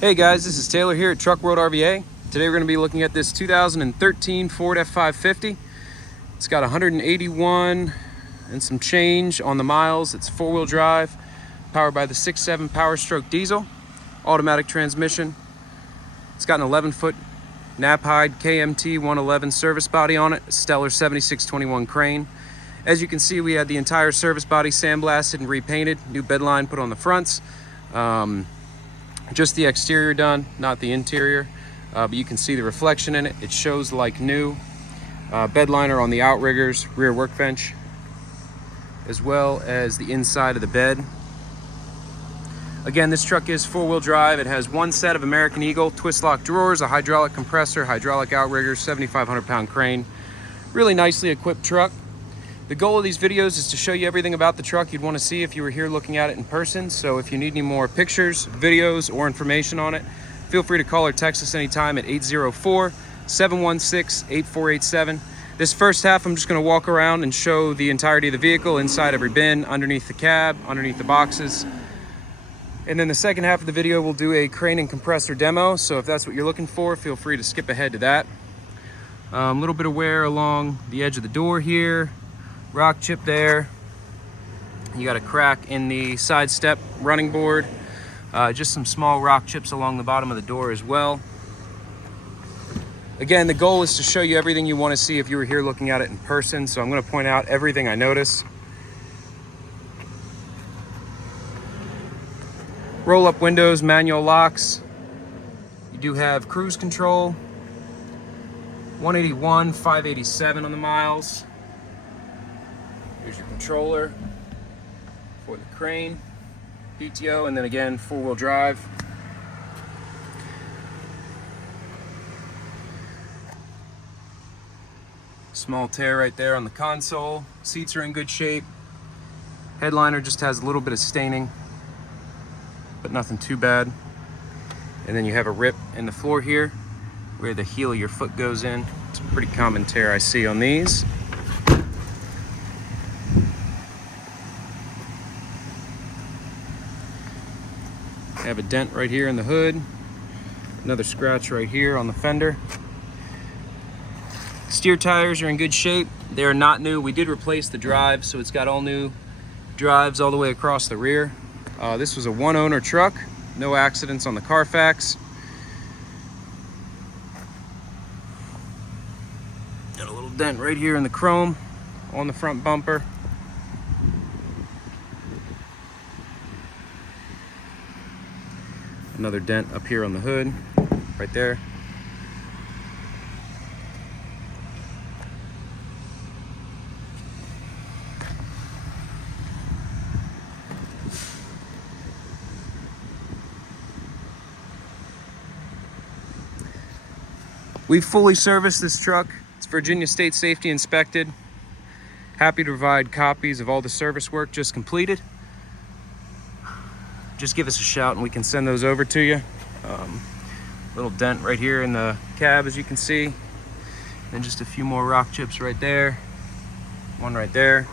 Hey guys, this is Taylor here at Truck World RVA. Today we're going to be looking at this 2013 Ford F-550. It's got 181 and some change on the miles. It's four-wheel drive, powered by the 6.7 Power Stroke diesel, automatic transmission. It's got an 11-foot Knapheide KMT1-11 service body on it, a stellar 7621 crane. As you can see, we had the entire service body sandblasted and repainted, new bedline put on the fronts. Just the exterior done, not the interior, but you can see the reflection in it. It shows like new. Bed liner on the outriggers, rear workbench, as well as the inside of the bed. Again, this truck is four-wheel drive. It has one set of American Eagle twist lock drawers, a hydraulic compressor, hydraulic outriggers, 7,500-pound crane. Really nicely equipped truck. The goal of these videos is to show you everything about the truck you'd want to see if you were here looking at it in person. So if you need any more pictures, videos, or information on it, feel free to call or text us anytime at 804-716-8487. This first half, I'm just going to walk around and show the entirety of the vehicle, inside every bin, underneath the cab, underneath the boxes. And then the second half of the video, we'll do a crane and compressor demo. So if that's what you're looking for, feel free to skip ahead to that. A little bit of wear along the edge of the door here. Rock chip there. You got a crack in the side step running board. Just some small rock chips along the bottom of the door as well. Again, the goal is to show you everything you want to see if you were here looking at it in person. So I'm going to point out everything I notice. Roll up windows, manual locks. You do have cruise control. 181, 587 on the miles. Here's your controller for the crane, PTO, and then again, four-wheel drive. Small tear right there on the console. Seats are in good shape. Headliner just has a little bit of staining, but nothing too bad. And then you have a rip in the floor here where the heel of your foot goes in. It's a pretty common tear I see on these. Have a dent right here in the hood, another scratch right here on the fender. Steer tires are in good shape. They are not new. We did replace the drive, so it's got all new drives all the way across the rear. This was a one-owner truck, no accidents on the Carfax. Got a little dent right here in the chrome on the front bumper. Another dent up here on the hood, right there. We've fully serviced this truck. It's Virginia State Safety inspected. Happy to provide copies of all the service work just completed. Just give us a shout and we can send those over to you. Little dent right here in the cab, as you can see. And just a few more rock chips right there. One right there.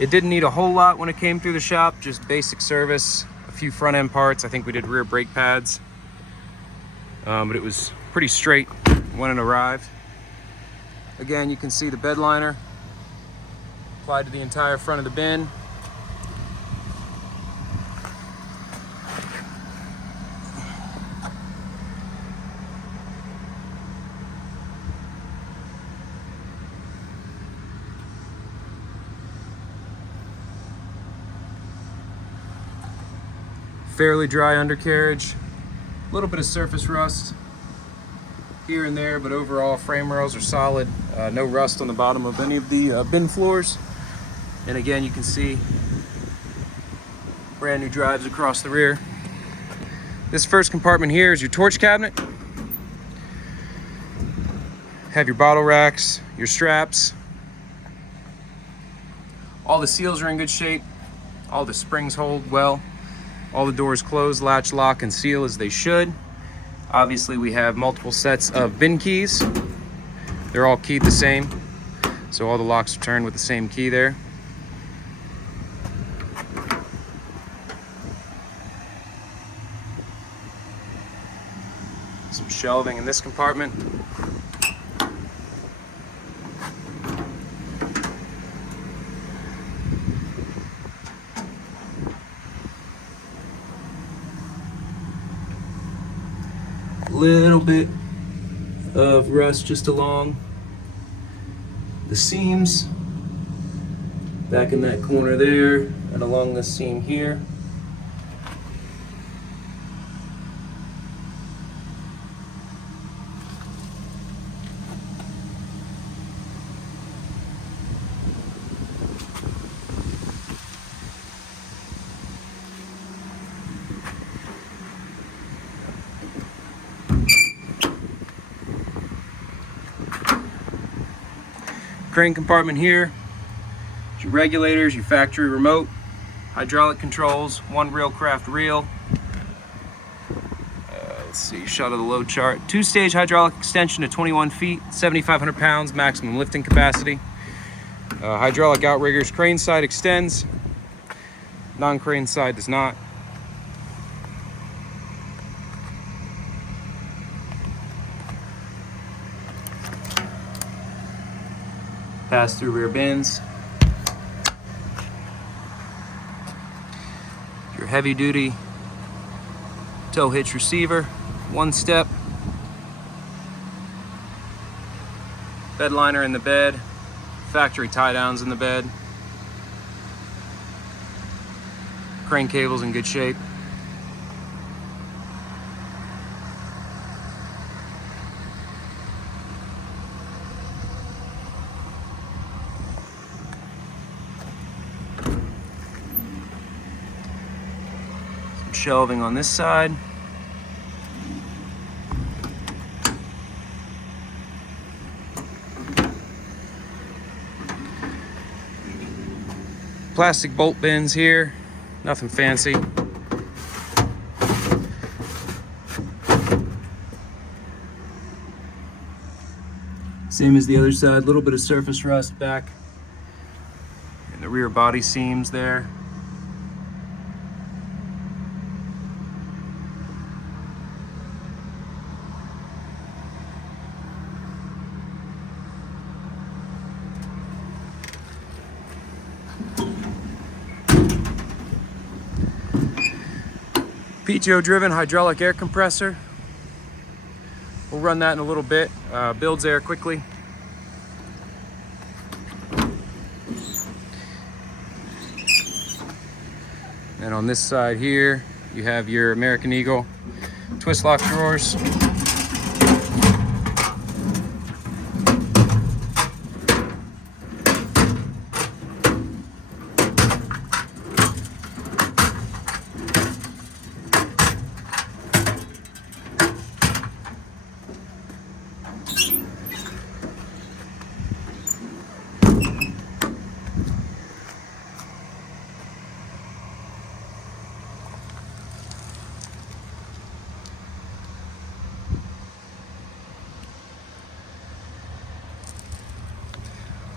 It didn't need a whole lot when it came through the shop, just basic service, a few front end parts. I think we did rear brake pads. But it was pretty straight when it arrived. Again, you can see the bed liner applied to the entire front of the bin. Fairly dry undercarriage. A little bit of surface rust here and there, but overall frame rails are solid. No rust on the bottom of any of the bin floors. And again, you can see brand new drives across the rear. This first compartment here is your torch cabinet. Have your bottle racks, your straps. All the seals are in good shape. All the springs hold well. All the doors close, latch, lock, and seal as they should. Obviously, we have multiple sets of bin keys. They're all keyed the same, so all the locks are turned with the same key there. Shelving in this compartment. Little bit of rust just along the seams, back in that corner there, and along this seam here. Crane compartment here, your regulators, your factory remote, hydraulic controls, one Railcraft reel. Let's see, shot of the load chart. 2-stage hydraulic extension to 21 feet, 7,500 pounds, maximum lifting capacity. Hydraulic outriggers, crane side extends, non-crane side does not. Pass-through rear bins. Your heavy-duty tow hitch receiver, 1-step. Bed liner in the bed. Factory tie-downs in the bed. Crane cable's in good shape. Shelving on this side. Plastic bolt bins here, nothing fancy. Same as the other side, a little bit of surface rust back in the rear body seams there. PTO driven hydraulic air compressor. We'll run that in a little bit. Builds air quickly. And on this side here, you have your American Eagle twist lock drawers.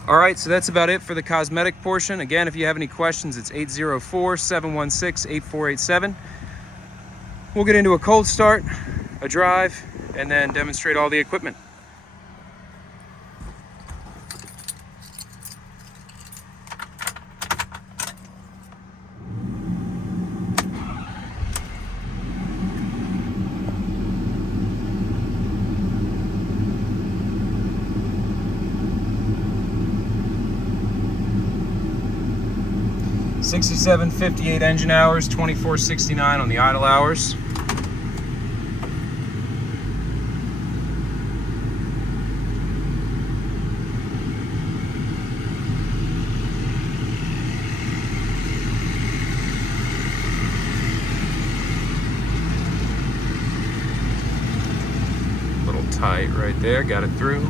All right, so that's about it for the cosmetic portion. Again, if you have any questions, it's 804-716-8487. We'll get into a cold start, a drive, and then demonstrate all the equipment. $67.58 engine hours, $24.69 on the idle hours. A little tight right there, got it through.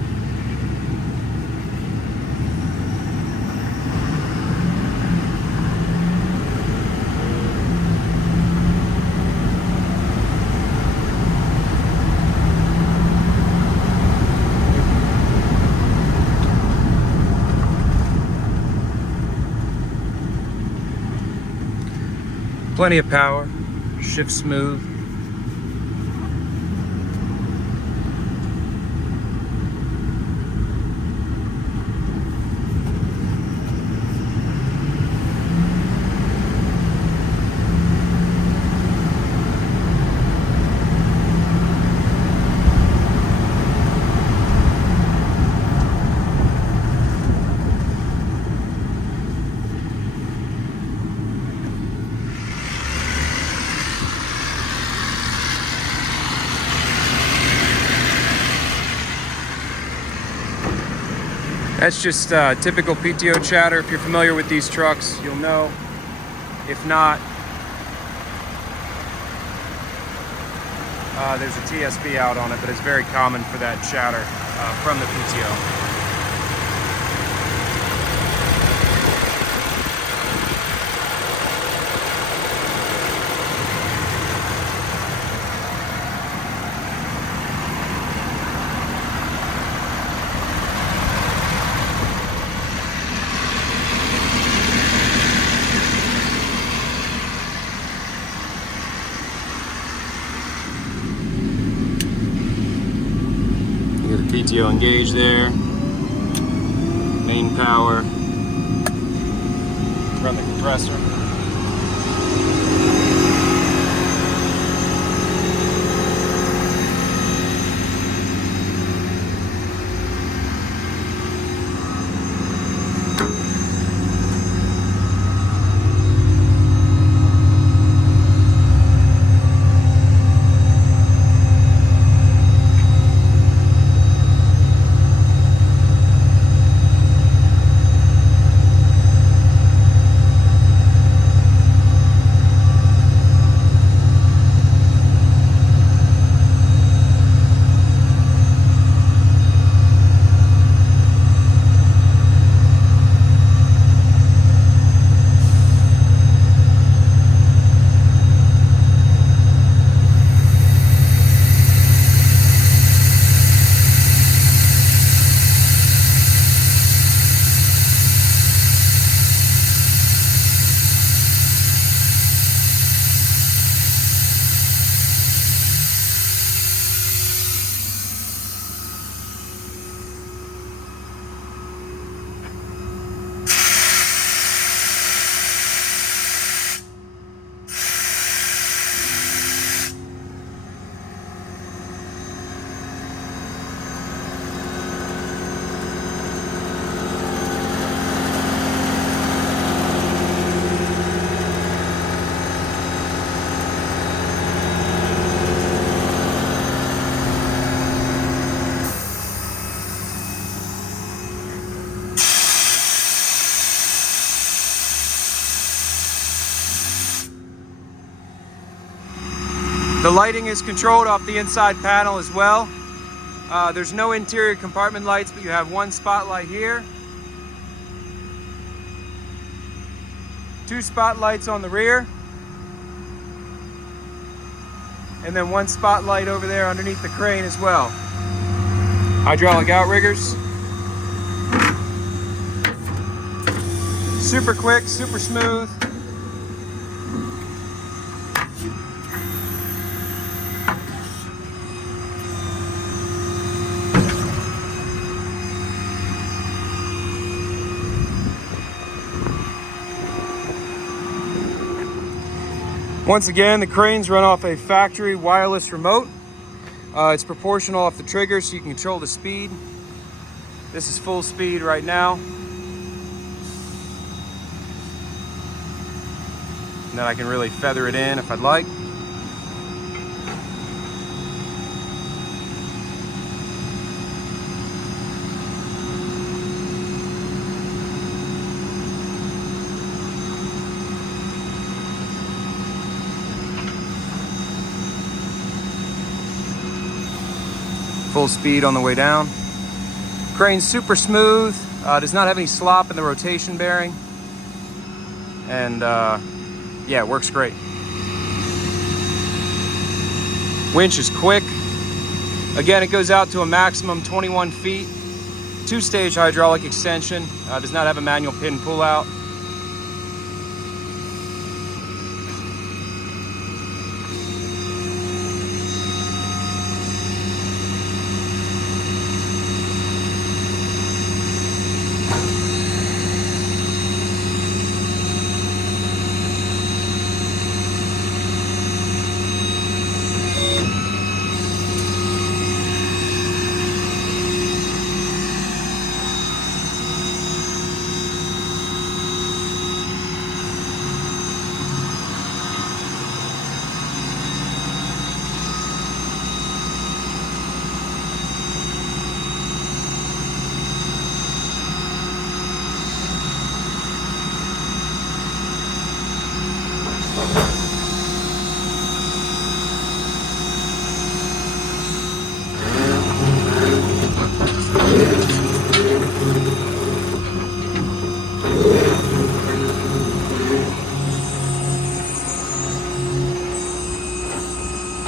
Plenty of power, shift smooth. That's just typical PTO chatter. If you're familiar with these trucks, you'll know. If not, there's a TSB out on it, but it's very common for that chatter from the PTO. PTO engage there, main power, run the compressor. The lighting is controlled off the inside panel as well. There's no interior compartment lights, but you have one spotlight here, 2 spotlights on the rear, and then 1 spotlight over there underneath the crane as well. Hydraulic outriggers. Super quick, super smooth. Once again, the cranes run off a factory wireless remote. It's proportional off the trigger so you can control the speed. This is full speed right now. And then I can really feather it in if I'd like. Full speed on the way down. Crane's super smooth, does not have any slop in the rotation bearing, and yeah, it works great. Winch is quick. Again, it goes out to a maximum 21 feet. 2-stage hydraulic extension, does not have a manual pin pull out.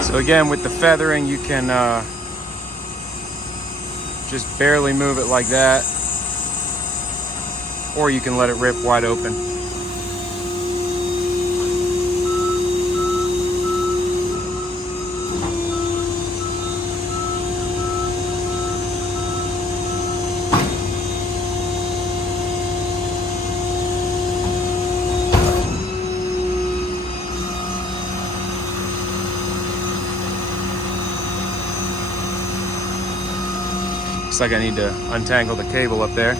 So again, with the feathering, you can just barely move it like that, or you can let it rip wide open. Looks like I need to untangle the cable up there.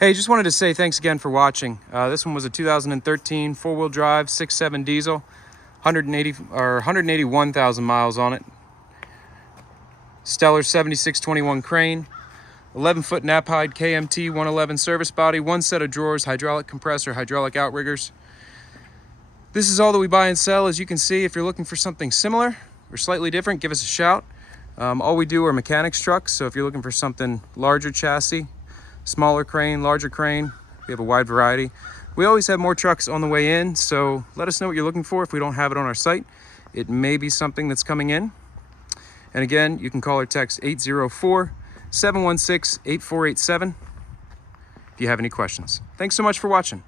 Hey, just wanted to say thanks again for watching. This one was a 2013 four-wheel drive 6.7 diesel, 181,000 miles on it. Stellar 7621 crane, 11-foot Knapheide KMT1-11 service body, one set of drawers, hydraulic compressor, hydraulic outriggers. This is all that we buy and sell. As you can see, if you're looking for something similar or slightly different, give us a shout. All we do are mechanics trucks, so if you're looking for something larger chassis, smaller crane, larger crane, we have a wide variety. We always have more trucks on the way in, so let us know what you're looking for. If we don't have it on our site, it may be something that's coming in. And again, you can call or text 804-716-8487 if you have any questions. Thanks so much for watching.